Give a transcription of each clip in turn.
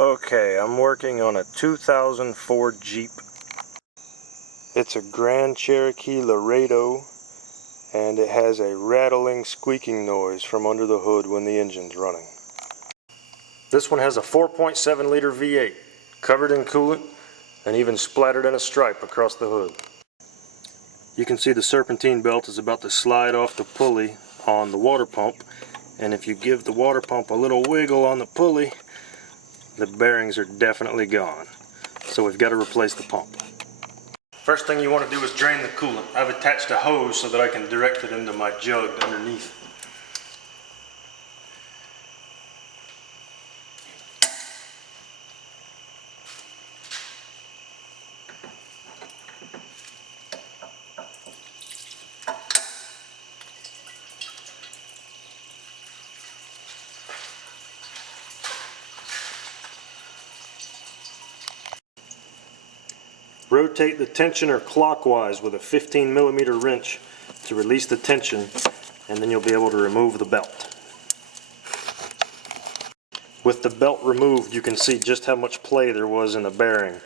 Okay, I'm working on a 2004 Jeep. It's a Grand Cherokee Laredo, and it has a rattling, squeaking noise from under the hood when the engine's running. This one has a 4.7 liter V8, covered in coolant, and even splattered in a stripe across the hood. You can see the serpentine belt is about to slide off the pulley on the water pump, and if you give the water pump a little wiggle on the pulley, the bearings are definitely gone. So we've got to replace the pump. First thing you want to do is drain the coolant. I've attached a hose so that I can direct it into my jug underneath. Rotate the tensioner clockwise with a 15mm wrench to release the tension, and then you'll be able to remove the belt. With the belt removed, you can see just how much play there was in the bearing,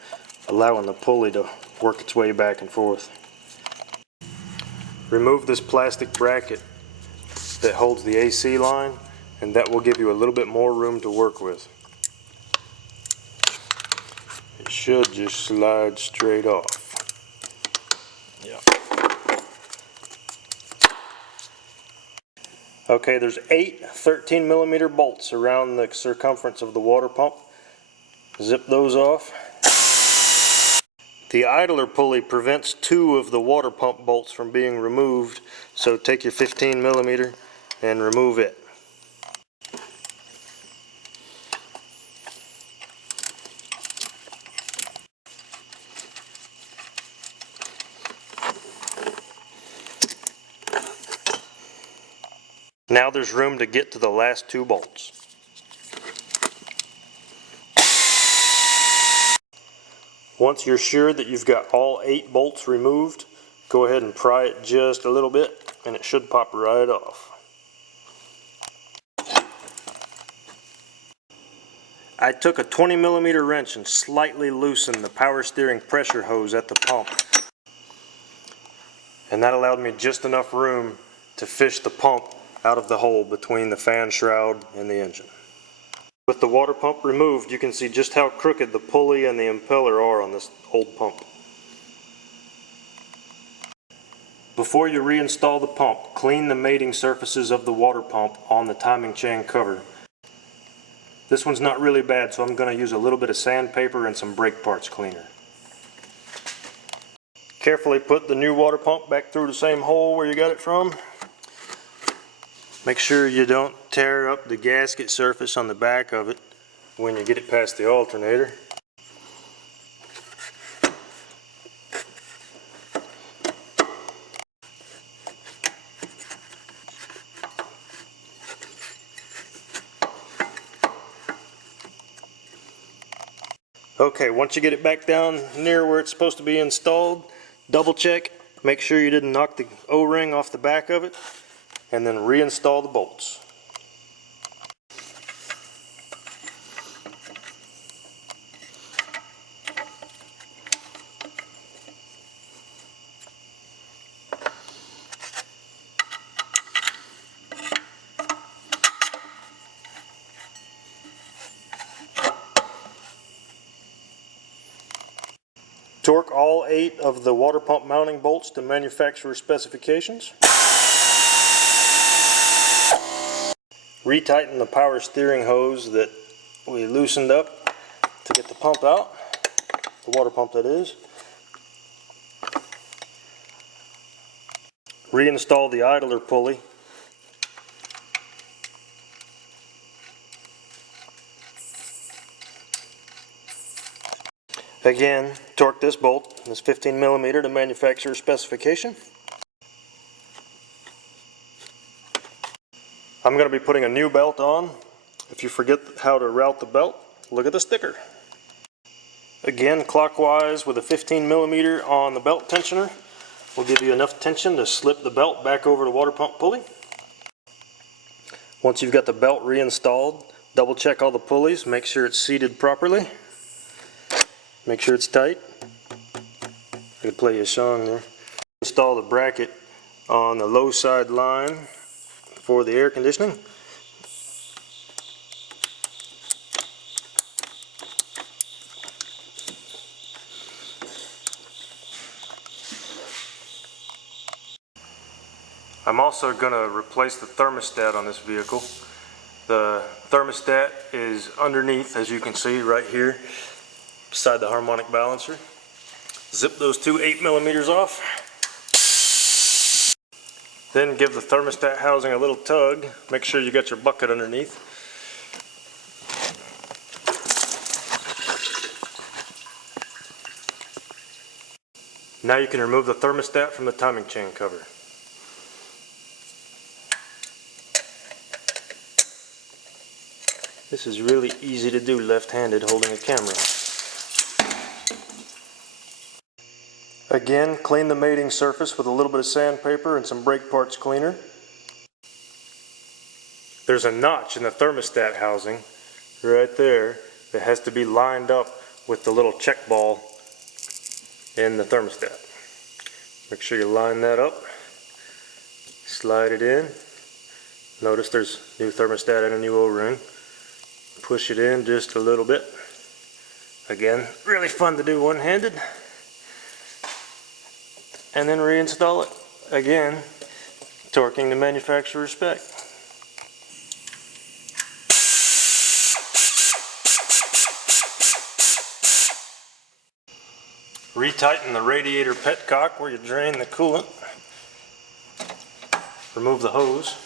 allowing the pulley to work its way back and forth. Remove this plastic bracket that holds the AC line, and that will give you a little bit more room to work with. It should just slide straight off. Yeah. Okay, there's 8 13mm bolts around the circumference of the water pump. Zip those off. The idler pulley prevents 2 of the water pump bolts from being removed, so take your 15mm and remove it. Now there's room to get to the last 2 bolts. Once you're sure that you've got all 8 bolts removed, go ahead and pry it just a little bit and it should pop right off. I took a 20mm wrench and slightly loosened the power steering pressure hose at the pump, and that allowed me just enough room to fish the pump out of the hole between the fan shroud and the engine. With the water pump removed, you can see just how crooked the pulley and the impeller are on this old pump. Before you reinstall the pump, clean the mating surfaces of the water pump on the timing chain cover. This one's not really bad, so I'm going to use a little bit of sandpaper and some brake parts cleaner. Carefully put the new water pump back through the same hole where you got it from. Make sure you don't tear up the gasket surface on the back of it when you get it past the alternator. Okay, once you get it back down near where it's supposed to be installed, double check, make sure you didn't knock the O-ring off the back of it, and then reinstall the bolts. Torque all 8 of the water pump mounting bolts to manufacturer's specifications. Retighten the power steering hose that we loosened up to get the pump out, the water pump that is. Reinstall the idler pulley. Again, torque this bolt, this 15mm to manufacturer's specification. I'm going to be putting a new belt on. If you forget how to route the belt, look at the sticker. Again, clockwise with a 15mm on the belt tensioner will give you enough tension to slip the belt back over the water pump pulley. Once you've got the belt reinstalled, Double check all the pulleys, make sure it's seated properly. Make sure it's tight. I could play you a song there. Install the bracket on the low side line for the air conditioning. I'm also going to replace the thermostat on this vehicle. The thermostat is underneath, as you can see right here, beside the harmonic balancer. Zip those two 8mm off. Then give the thermostat housing a little tug. Make sure you got your bucket underneath. Now you can remove the thermostat from the timing chain cover. This is really easy to do left-handed holding a camera. Again, clean the mating surface with a little bit of sandpaper and some brake parts cleaner. There's a notch in the thermostat housing right there that has to be lined up with the little check ball in the thermostat. Make sure you line that up. Slide it in. Notice there's new thermostat and a new O-ring. Push it in just a little bit. Again, really fun to do one-handed. And then reinstall it again, torquing the manufacturer's spec. Retighten the radiator petcock where you drain the coolant. Remove the hose.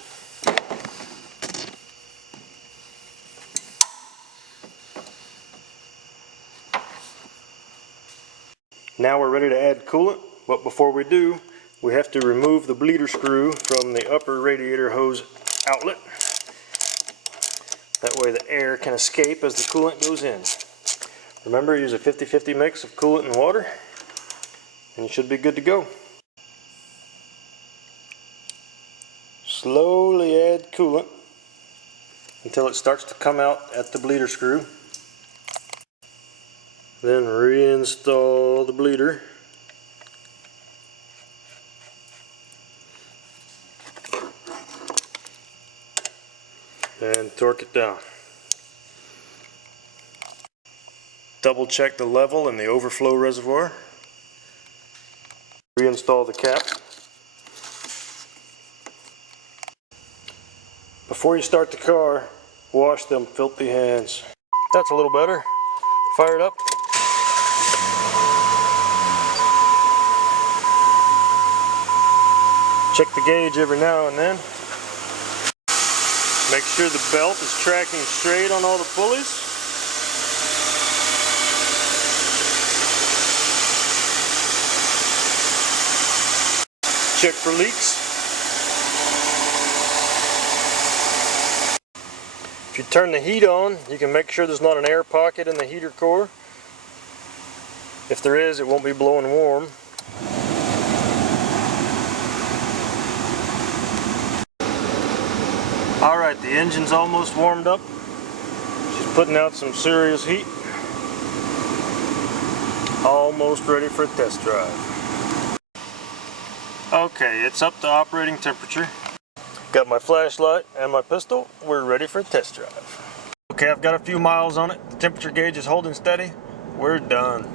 Now we're ready to add coolant, but before we do, we have to remove the bleeder screw from the upper radiator hose outlet. That way the air can escape as the coolant goes in. Remember, use a 50-50 mix of coolant and water, and you should be good to go. Slowly add coolant until it starts to come out at the bleeder screw. Then reinstall the bleeder. And torque it down. Double check the level in the overflow reservoir. Reinstall the cap. Before you start the car, wash them filthy hands. That's a little better. Fire it up. Check the gauge every now and then. Make sure the belt is tracking straight on all the pulleys. Check for leaks. If you turn the heat on, you can make sure there's not an air pocket in the heater core. If there is, it won't be blowing warm. Alright, the engine's almost warmed up. She's putting out some serious heat. Almost ready for a test drive. Okay, it's up to operating temperature. Got my flashlight and my pistol. We're ready for a test drive. Okay, I've got a few miles on it. The temperature gauge is holding steady. We're done.